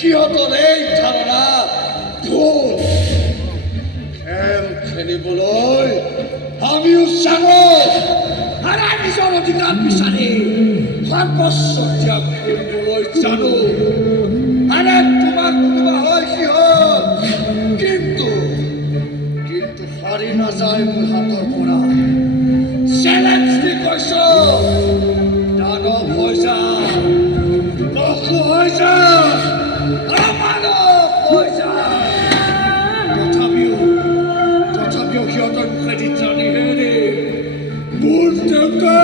সিহঁতৰ এই ধাৰণা ভুল। খেল খেলিবলৈ আমিও জানো আৰু নিজৰ অধিকাৰ বিচাৰি সৰ্বোচ্চ ত্যাগ কৰিবলৈ জানো। আৰে তোমাক কোনোবা হয় সিহঁত, কিন্তু হাৰি নাযায় মোৰ হাতৰ পৰা। চেলেঞ্জ দি কৈছো, দানৱ হৈ যা, পশু হৈ যা, অমানৱ হৈ যা। তথাপিও সিহঁতৰ মুখেদি জানি হেৰি মোৰ দেউতা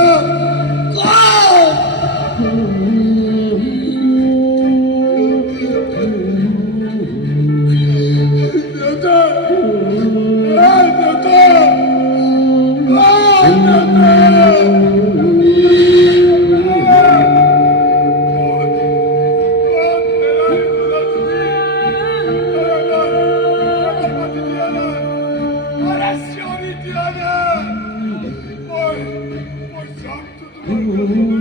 Oi,